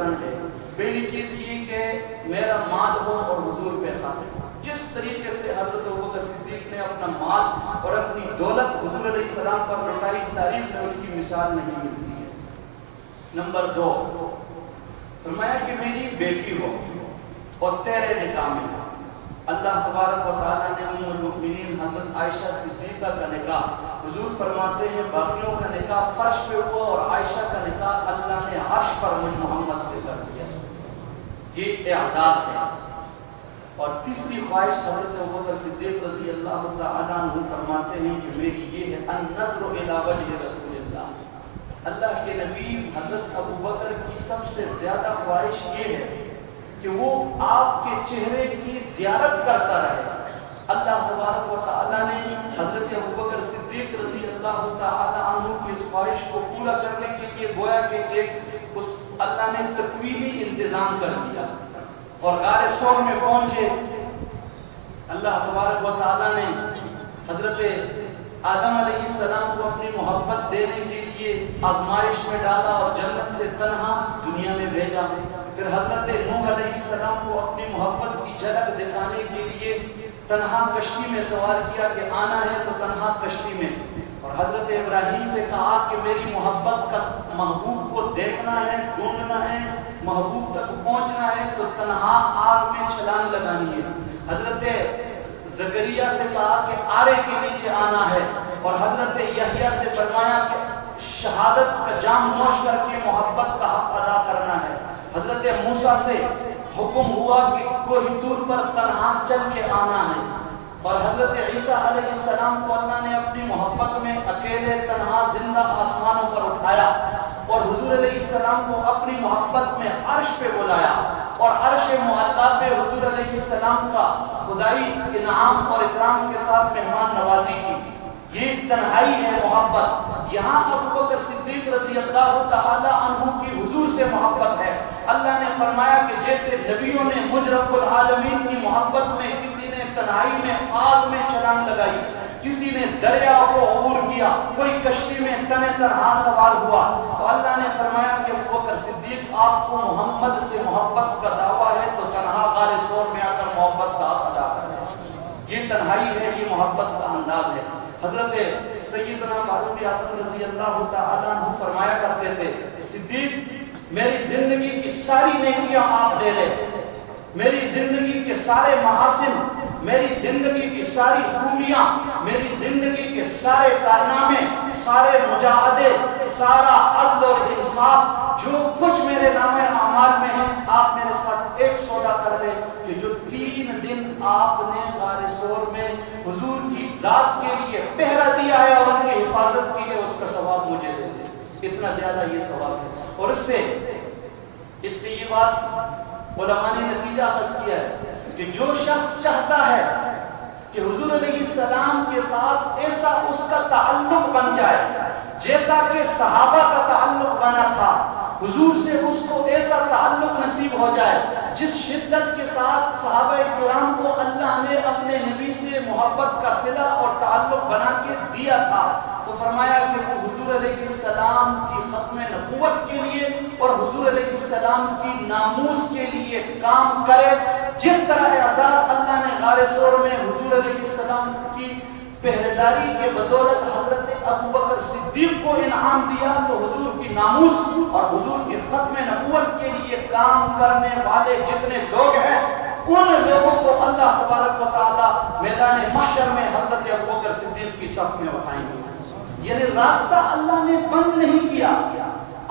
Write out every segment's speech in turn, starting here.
پسند ہے؟ پہلی چیز یہ کہ میرا مال ہو اور حضور پہ خاطر. جس طریقے سے حضرت ابوبکر صدیق نے اپنا مال اور اپنی دولت حضور علیہ السلام پر لٹائی، تاریخ میں اس کی مثال نہیں ملتی ہے. نمبر 2، فرمایا کہ میری بیٹی ہو اور تیرے نکاح میں. اللہ تبارک و تعالیٰ نے ام المؤمنین حضرت عائشہ صدیقہ کا نکاح، حضور فرماتے ہیں باقیوں کا نکاح فرش پہ ہوا اور عائشہ کا نکاح اللہ نے عرش پر محمد سے کر دیا. یہ اعزاز ہے. اور تیسری خواہش حضرت ابوبکر صدیق رضی اللہ تعالیٰ عنہ فرماتے ہیں کہ میری یہ ہے النظر الی وجہ رسول اللہ. اللہ کے نبی حضرت ابوبکر کی سب سے زیادہ خواہش یہ ہے کہ وہ آپ کے چہرے کی زیارت کرتا رہے. اللہ تبارک و تعالیٰ نے حضرت ابوبکر صدیق رضی اللہ تعالیٰ عنہ کی اس خواہش کو پورا کرنے کے لیے گویا کہ ایک اللہ نے تکوینی انتظام کر دیا. اور غار ثور میں پہنچے. اللہ تبارک و تعالیٰ نے حضرت آدم علیہ السلام کو اپنی محبت دینے کے لیے آزمائش میں ڈالا اور جنت سے تنہا دنیا میں بھیجا. پھر حضرت نوح علیہ السلام کو اپنی محبت کی جھلک دکھانے کے لیے تنہا کشتی میں سوار کیا کہ آنا ہے تو تنہا کشتی میں. اور حضرت ابراہیم سے کہا کہ میری محبت کا محبوب کو دیکھنا ہے، ڈھونڈنا ہے، محبوب تک پہنچنا ہے تو تنہا آگ میں چھلانگ لگانی ہے. حضرت زکریا سے کہا کہ آرے کے نیچے آنا ہے. اور حضرت یحییٰ سے فرمایا کہ شہادت کا جام نوش کر کے محبت کا حق ادا کرنا ہے. حضرت موسیٰ سے حکم ہوا کہ کوہ طور پر تنہا چل کے آنا ہے. اور حضرت عیسیٰ علیہ السلام کو اللہ نے اپنی محبت میں اکیلے تنہا زندہ آسمانوں پر اٹھایا اور حضور علیہ السلام کو اپنی محبت میں عرش پہ بلایا. اور عرش معلیٰ پہ حضور علیہ السلام کا خدائی انعام اور اکرام کے ساتھ مہمان نوازی کی. یہ تنہائی ہے محبت. یہاں ابوبکر صدیق رضی اللہ تعالی عنہ کی حضور سے محبت ہے. اللہ نے فرمایا کہ جیسے نبیوں نے مجھ رب العالمین کی محبت میں کسی نے تنہائی میں آگ میں چھلانگ لگائی، کسی نے دریا کو عبور کیا، کوئی کشتی میں تنہ تنہا سوار ہوا، تو اللہ نے فرمایا کہ ابوبکر صدیق آپ کو محمد سے محبت کا دعویٰ ہے تو تنہا غار ثور میں آ کر محبت کا حق ادا کریں. یہ تنہائی ہے، یہ محبت کا انداز ہے. حضرت سیدنا فاروق اعظم رضی اللہ تعالیٰ عنہ فرمایا کرتے تھے صدیق میری زندگی کی ساری نیکیاں آپ لے لیں، میری زندگی کے سارے محاسن، میری زندگی کی ساری خوبیاں، میری زندگی کے سارے کارنامے، سارے مجاہدے، سارا عدل اور انصاف، جو کچھ میرے نام اعمال میں ہے آپ میرے ساتھ ایک سودا کر لیں کہ جو 3 دن آپ نے غار ثور میں حضور کی ذات کے لیے پہرا دیا ہے اور ان کی حفاظت کی ہے اس کا ثواب مجھے دے دیں. اتنا زیادہ یہ ثواب ہے. اور اس سے یہ بات علماء نے نتیجہ اخذ کیا ہے کہ جو شخص چاہتا ہے کہ حضور علیہ السلام کے ساتھ ایسا اس کا تعلق بن جائے جیسا کہ صحابہ کا تعلق بنا تھا، حضور سے اس کو ایسا تعلق نصیب ہو جائے جس شدت کے ساتھ صحابہ کرام کو اللہ نے اپنے نبی سے محبت کا صلہ اور تعلق بنا کے دیا تھا، تو فرمایا کہ وہ حضور علیہ السلام کی ختم نبوت کے لیے اور حضور علیہ السلام کی ناموس کے لیے کام کرے. جس طرح اعزاز اللہ نے غار ثور میں حضور علیہ السلام کی پہریداری کے بدولت حضرت ابوبکر صدیق کو انعام دیا، تو حضور کی ناموس اور حضور کی ختم نبوت کے لیے کام کرنے والے جتنے لوگ ہیں ان لوگوں کو اللہ تبارک و تعالیٰ میدان محشر میں حضرت ابوبکر صدیق کی صف میں اٹھائیں گے. یعنی راستہ اللہ نے بند نہیں کیا.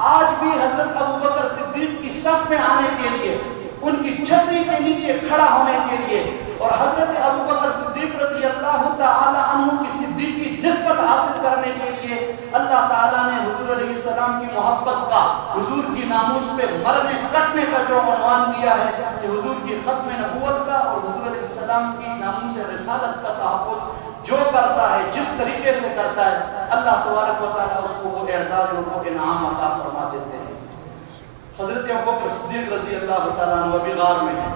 آج بھی حضرت ابوبکر صدیق کی صف میں آنے کے لیے، ان کی چھتری کے نیچے کھڑا ہونے کے لیے اور حضرت ابوبکر صدیق رضی اللہ تعالی عنہ کی صدیقی نسبت حاصل کرنے کے لیے اللہ تعالیٰ نے حضور علیہ السلام کی محبت کا، حضور کی ناموس پہ مرنے کٹنے کا جو عنوان دیا ہے کہ حضور کی ختم نبوت کا اور حضور علیہ السلام کی ناموس رسالت کا تحفظ جو کرتا ہے جس طریقے سے کرتا ہے اللہ تبارک و تعالیٰ اس کو وہ اعزاز اور وہ انعام عطا فرما دیتے ہیں. حضرت ابوبکر صدیق رضی اللہ تعالیٰ عنہ ابھی غار میں ہیں.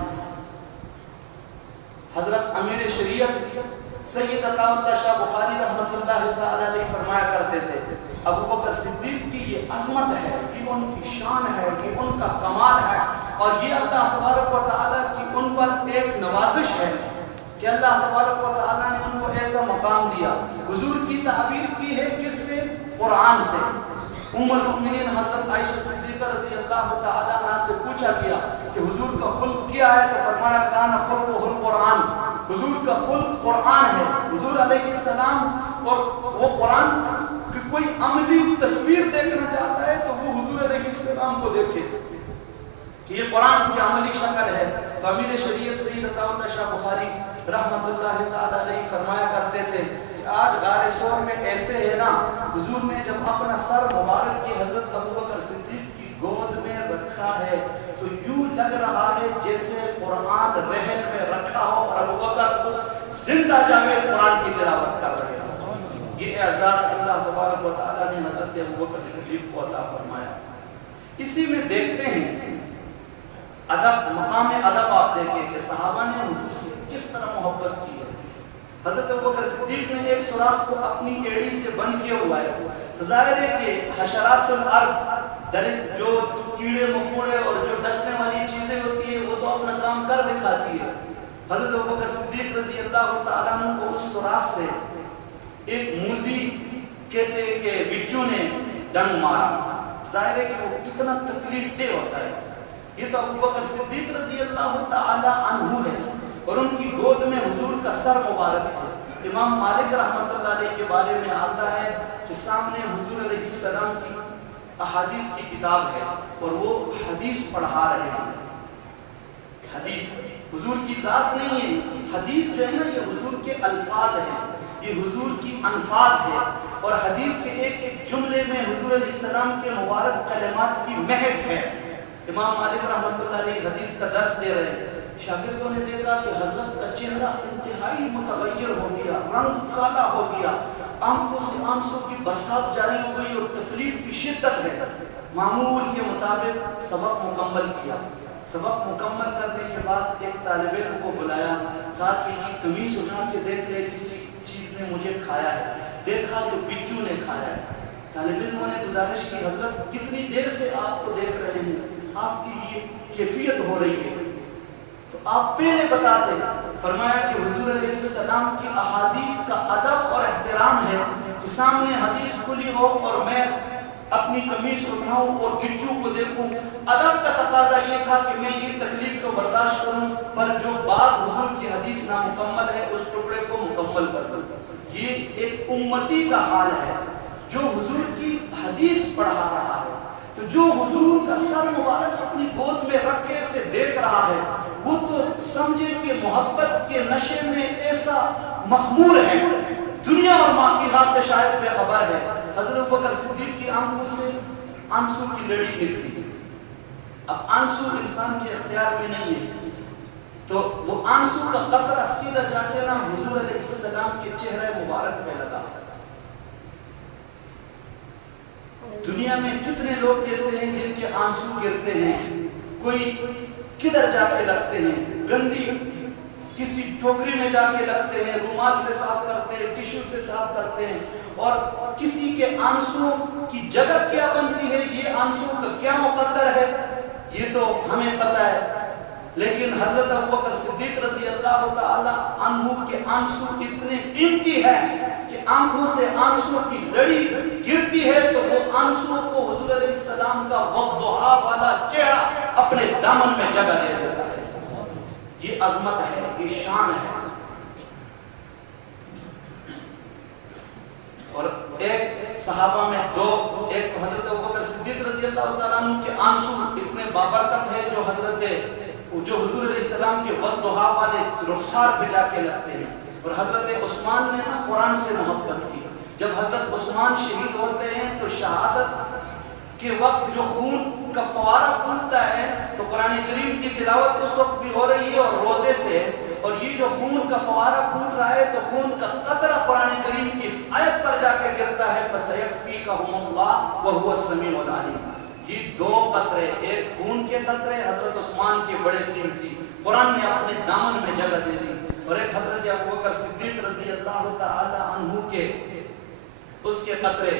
حضرت امیر شریعت سید عطا اللہ شاہ بخاری رحمۃ اللہ تعالیٰ علیہ فرمایا کرتے تھے ابوبکر صدیق کی یہ عظمت ہے، یہ ان کی شان ہے، یہ ان کا کمال ہے، اور یہ اللہ تبارک و تعالیٰ کی ان پر ایک نوازش ہے کہ اللہ تبارک و تعالیٰ نے ان کو ایسا مقام دیا۔ حضور کی تعبیر کی ہے کس سے؟ قرآن سے۔ ام المؤمنین حضرت عائشہ صدیقہ رضی اللہ تعالیٰ عنہ سے پوچھا گیا کہ حضور کا خلق کیا ہے، تو فرمایا کان خلقہ القرآن، حضور کا خلق قرآن ہے۔ حضور علیہ السلام اور وہ قرآن کہ کوئی عملی تصویر دیکھنا چاہتا ہے تو وہ حضور علیہ السلام کو دیکھے کہ یہ قرآن کی عملی شکل ہے۔ تو امیر شریعت سید عطا اللہ شاہ بخاری رحمت اللہ تعالیٰ علیہ فرمایا کرتے تھے کہ آج غار سور میں ایسے ہے نا، حضور نے جب اپنا سر مبارک کی حضرت ابوبکر صدیق کی گود میں رکھا ہے تو یوں لگ رہا ہے جیسے قرآن رحم میں رکھا ہو اور ابوبکر اس زندہ جاوید قرآن کی تلاوت کر رہے ہیں۔ یہ اعزاز اللہ تبارک و تعالیٰ نے حضرت ابوبکر صدیق کو عطا فرمایا۔ اسی میں دیکھتے ہیں ادب، مقام ادب آپ دیکھیں کہ صحابہ نے حضور سے کس طرح محبت کی ہے۔ حضرت ابوبکر صدیق نے ایک سوراخ کو اپنی ایڑی سے بند کیا ہوا ہے، تو ظاہر ہے کہ حشرات الارض، جو کیڑے مکوڑے اور جو ڈسنے والی چیزیں ہوتی ہیں وہ تو اپنا کام کر دکھاتی ہے۔ حضرت ابوبکر صدیق رضی اللہ تعالیٰ عنہ کو اس سوراخ سے ایک موزی کہتے ہیں کہ بچو نے ڈنگ مارا، ظاہر ہے کہ وہ کتنا تکلیف دہ ہوتا ہے۔ یہ تو ابوبکر صدیق رضی اللہ تعالی عنہ ہے اور ان کی گود میں حضور کا سر مبارک ہے۔ امام مالک رحمۃ اللہ علیہ کے بارے میں آتا ہے کہ سامنے حضور علیہ السلام کی احادیث کی کتاب ہے اور وہ حدیث پڑھا رہے ہیں۔ حدیث حضور کی ذات نہیں ہے، حدیث جو ہے نا یہ حضور کے الفاظ ہیں، یہ حضور کی انفاس ہے، اور حدیث کے ایک ایک جملے میں حضور علیہ السلام کے مبارک کلمات کی مہک ہے۔ امام مالک رحمۃ اللہ علیہ حدیث کا درس دے رہے ہیں، شاگردوں نے دیکھا کہ حضرت کا چہرہ انتہائی متغیر ہو گیا، رنگ کالا ہو گیا، آنکھوں سے آنسوں کی برسات جاری ہو گئی اور تکلیف کی شدت ہے۔ معمول کے مطابق سبق مکمل کیا۔ سبق مکمل کرنے کے بعد ایک طالب علم کو بلایا، کہا کہ یہ قمیص اٹھا کے دیکھ لے، کسی چیز نے مجھے کھایا ہے۔ دیکھا تو بچو نے کھایا ہے۔ طالب علموں نے گزارش کی حضرت کتنی دیر سے آپ کو دیکھ رہے ہیں، آپ کی یہ کیفیت ہو رہی ہے، تو آپ پہلے بتاتے۔ فرمایا کہ حضور علیہ السلام کی احادیث کا ادب اور احترام ہے کہ سامنے حدیث کھلی ہو اور میں اپنی قمیص اٹھاؤں اور بچو کو دیکھوں۔ ادب کا تقاضا یہ تھا کہ میں یہ تکلیف کو برداشت کروں، پر جو بات حضور کی حدیث نامکمل ہے اس ٹکڑے کو مکمل کر دوں۔ یہ ایک امتی کا حال ہے جو حضور کی حدیث پڑھا رہا ہے، تو جو حضور کا سر مبارک اپنی گود میں رکھ کے اسے دیکھ رہا ہے وہ تو سمجھے کہ محبت کے نشے میں ایسا مخمور ہے، دنیا اور ما فیہا سے شاید بے خبر ہے۔ حضرت ابوبکر صدیق کی آنکھوں سے آنسو کی لڑی نکلی۔ اب آنسو انسان کے اختیار میں نہیں ہے، تو وہ آنسو کا قطرہ سیدھا جا کے نا حضور علیہ السلام کے چہرے مبارک پہ لگا۔ دنیا میں کتنے لوگ ایسے ہیں جن کے آنسو گرتے ہیں، کوئی کدھر جا کے لگتے ہیں، گندی کسی ٹوکری میں جا کے لگتے ہیں، رومال سے صاف کرتے ہیں، ٹیشو سے صاف کرتے ہیں، اور کسی کے آنسو کی جگہ کیا بنتی ہے، یہ آنسو کا کیا مقدر ہے یہ تو ہمیں پتہ ہے، لیکن حضرت ابوبکر صدیق رضی اللہ تعالی عنہ کے آنسو اتنے قیمتی ہیں کہ آنکھوں سے آنسو کی لڑی گرتی ہے تو وہ آنسو کو حضور علیہ السلام کا وضحا والا چہرہ اپنے دامن میں جگہ دے دیتا ہے۔ یہ عظمت ہے، یہ شان ہے۔ اور ایک صحابہ میں دو، ایک تو حضرت ابوبکر صدیق رضی اللہ تعالیٰ عنہ کے آنسو اتنے بابرکت ہے جو حضور علیہ السلام کے وضحا والے رخسار پہ جا کے لگتے ہیں، اور حضرت عثمان نے نا قرآن سے محبت کی۔ جب حضرت عثمان شہید ہوتے ہیں تو شہادت کے وقت جو خون کا فوارہ پھوٹتا ہے تو قرآن کریم کی تلاوت اس وقت بھی ہو رہی ہے اور روزے سے، اور یہ جو خون کا فوارہ پھوٹ رہا ہے تو خون کا قطرہ قرآن کریم کی اس آیت پر جا کے گرتا ہے، فَسَيَكْفِيكَهُمُ اللَّهُ وَهُوَ السَّمِيعُ الْعَلِيمُ۔ یہ دو قطرے، ایک خون کے قطرے حضرت عثمان کے بڑے قیمتی، قرآن نے اپنے دامن میں جگہ دے دی، اور ایک حضرت ابوبکر صدیق رضی اللہ تعالی عنہ کے اس کے قطرے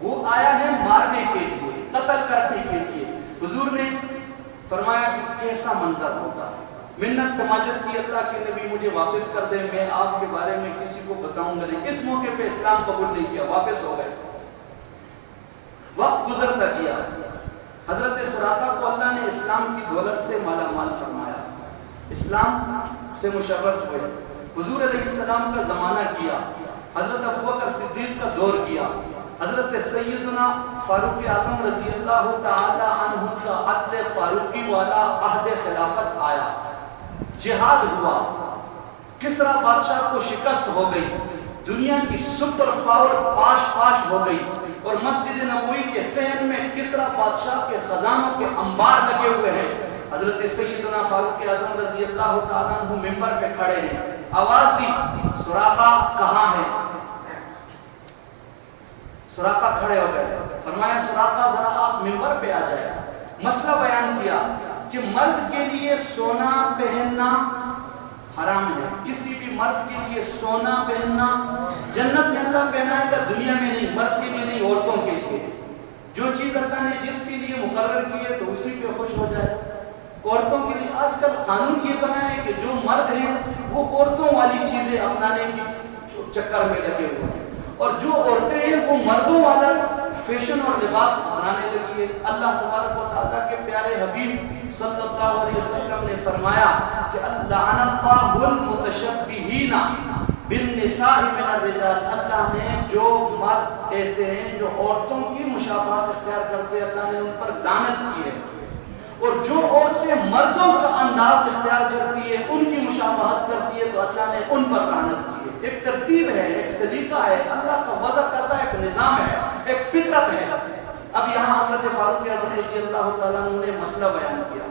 وہ آیا ہے مارنے کے لیے، قتل کرنے کے لیے۔ حضور نے فرمایا کہ کیسا منظر ہوگا، منت سماجت کی اللہ کے نبی مجھے واپس کر دیں، میں آپ کے بارے میں کسی کو بتاؤں گا نہیں۔ اس موقع پہ اسلام قبول نہیں کیا، واپس ہو گئے۔ وقت گزرتا گیا، حضرت سراقہ کو اللہ نے اسلام کی دولت سے مالا مال فرمایا، اسلام سے مشرف ہوئے، حضور علیہ السلام کا زمانہ کیا، حضرت ابوبکر صدیق کا دور کیا، حضرت سیدنا فاروق اعظم رضی اللہ تعالی عنہ کا عدل فاروقی والا عہد خلافت آیا، جہاد ہوا، کسرا بادشاہ کو شکست ہو گئی، دنیا کی سپر پاور پاش پاش ہو گئی، اور مسجد نبوی کے صحن میں کسرا بادشاہ کے خزانوں کے انبار لگے ہوئے ہیں۔ حضرت سیدنا فاروق اعظم رضی اللہ تعالیٰ عنہ ممبر پہ کھڑے ہیں، آواز دی سراقہ کہاں ہے؟ سراقہ کھڑے ہو گئے، فرمایا سراقہ ذرا آپ ممبر پہ آ جائے۔ مسئلہ بیان کیا کہ مرد کے لیے سونا پہننا حرام ہے، کسی بھی مرد کے لیے سونا پہننا جنت میں اللہ پہنائے گا، دنیا میں نہیں، مرد کے لیے نہیں، عورتوں کے لیے۔ جو چیز اللہ نے جس کے لیے مقرر کی ہے تو اسی پہ خوش ہو جائے۔ عورتوں کے لیے آج کل قانون یہ بنا ہے کہ جو مرد ہیں وہ عورتوں والی چیزیں اپنانے کی چکر میں لگے ہوئے ہیں، اور جو عورتیں ہیں وہ مردوں والا فیشن اور لباس بنانے لگی ہے۔ اللہ تبارک و تعالیٰ کے پیارے حبیب صلی اللہ علیہ وسلم نے فرمایا کہ لعن اللہ المتشبہین بالنساء من الرجال، اللہ نے جو مرد ایسے ہیں جو عورتوں کی مشابہت اختیار کرتے ہیں، اللہ نے ان پر لعنت کی ہے، اور جو عورتیں مردوں کا انداز اختیار کرتی ہے، ان کی مشابہت کرتی ہے، تو اللہ نے ان پر لعنت کی ہے۔ ایک ترتیب ہے، ایک سلیقہ ہے، اللہ کا وضع کرتا ایک نظام ہے، ایک فطرت ہے۔ اب یہاں حضرت فاروق اعظم رضی اللہ تعالیٰ عنہ نے مسئلہ بیان کیا،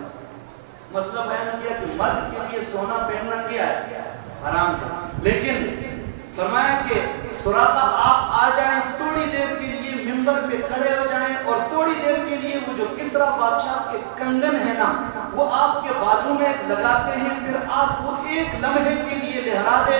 کہ مرد کے لیے سونا پہننا کیا ہے؟ حرام ہے، لیکن فرمایا کہ سراقہ آپ آ جائیں، تھوڑی دیر کے لیے ممبر پہ کھڑے ہو جائیں، اور تھوڑی دیر کے لیے وہ جو کسرا بادشاہ کے کنگن ہے نا وہ آپ کے بازو میں لگاتے ہیں، پھر آپ وہ ایک لمحے کے لیے لہرا دیں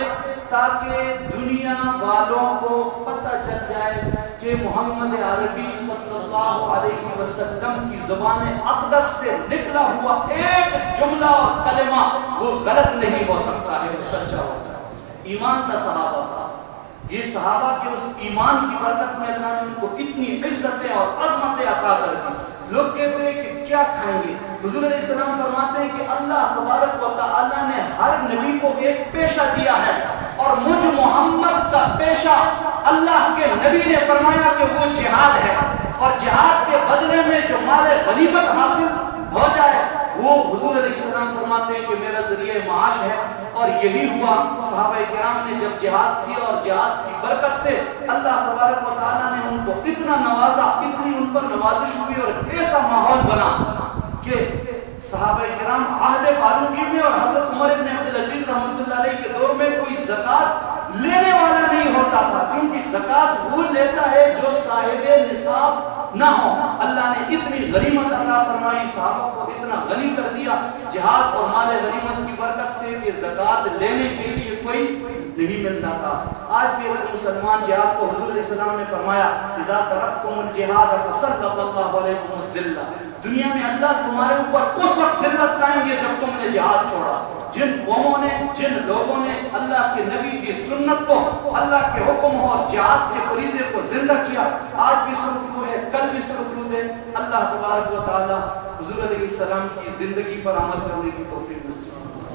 تاکہ دنیا والوں کو پتہ چل جائے کہ محمد عربی صلی اللہ علیہ وسلم کی زبان اقدس سے نکلا ہوا ایک جملہ اور کلمہ وہ غلط نہیں ہو سکتا ہے، وہ سچا ہوتا ہے۔ ایمان کا صحابہ تھا، یہ صحابہ کے اس ایمان کی برکت میں اللہ نے ان کو اتنی عزتیں اور عظمتیں عطا کر دی۔ لوگ کہتے ہیں کہ کیا کھائیں گے؟ حضور علیہ السلام فرماتے ہیں کہ اللہ تبارک و تعالی نے ہر نبی کو ایک پیشہ دیا ہے، اور مجھ محمد کا پیشہ اللہ کے نبی نے فرمایا کہ وہ جہاد ہے، اور جہاد کے بدلے میں جو مال غنیمت حاصل ہو جائے وہ حضور علیہ السلام فرماتے ہیں کہ میرا ذریعہ معاش ہے۔ اور یہی ہوا، صحابہ کرام نے جب جہاد کیا اور جہاد کی برکت سے اللہ تبارک و تعالیٰ نے ان کو اتنا نوازا، اتنی ان پر نوازش ہوئی، اور ایسا ماحول بنا کہ صحابہ کرام عہد فاروقی میں اور حضرت عمر بن عبدالعزیز رحمۃ اللہ علیہ کے دور میں کوئی زکوٰۃ لینے والا نہیں ہوتا تھا، کیونکہ زکوٰۃ وہ لیتا ہے جو صاحب نصاب نہ ہو۔ اللہ نے اتنی غنیمت عطا فرمائی، صحابہ کو اتنا غنی کر دیا جہاد اور مال غنیمت کی برکت سے کہ زکوٰۃ لینے کے لیے کوئی نہیں ملتا تھا۔ آج بھی اگر مسلمان جہاد کو، حضور علیہ السلام نے فرمایا اذا ترکتم الجہاد فسلط اللہ علیکم الذلہ، دنیا میں اللہ تمہارے اوپر اس وقت ذلت لائیں گے جب تم نے جہاد چھوڑا۔ جن قوموں نے، جن لوگوں نے اللہ کے نبی کی سنت کو، اللہ کے حکم اور جہاد کے فریضے کو زندہ کیا، آج بھی سرخرو ہے، کل بھی سرخرو ہے۔ اللہ تبارک و تعالی حضور علیہ السلام کی زندگی پر عمل کرنے کی توفیق نصیب فرمائے۔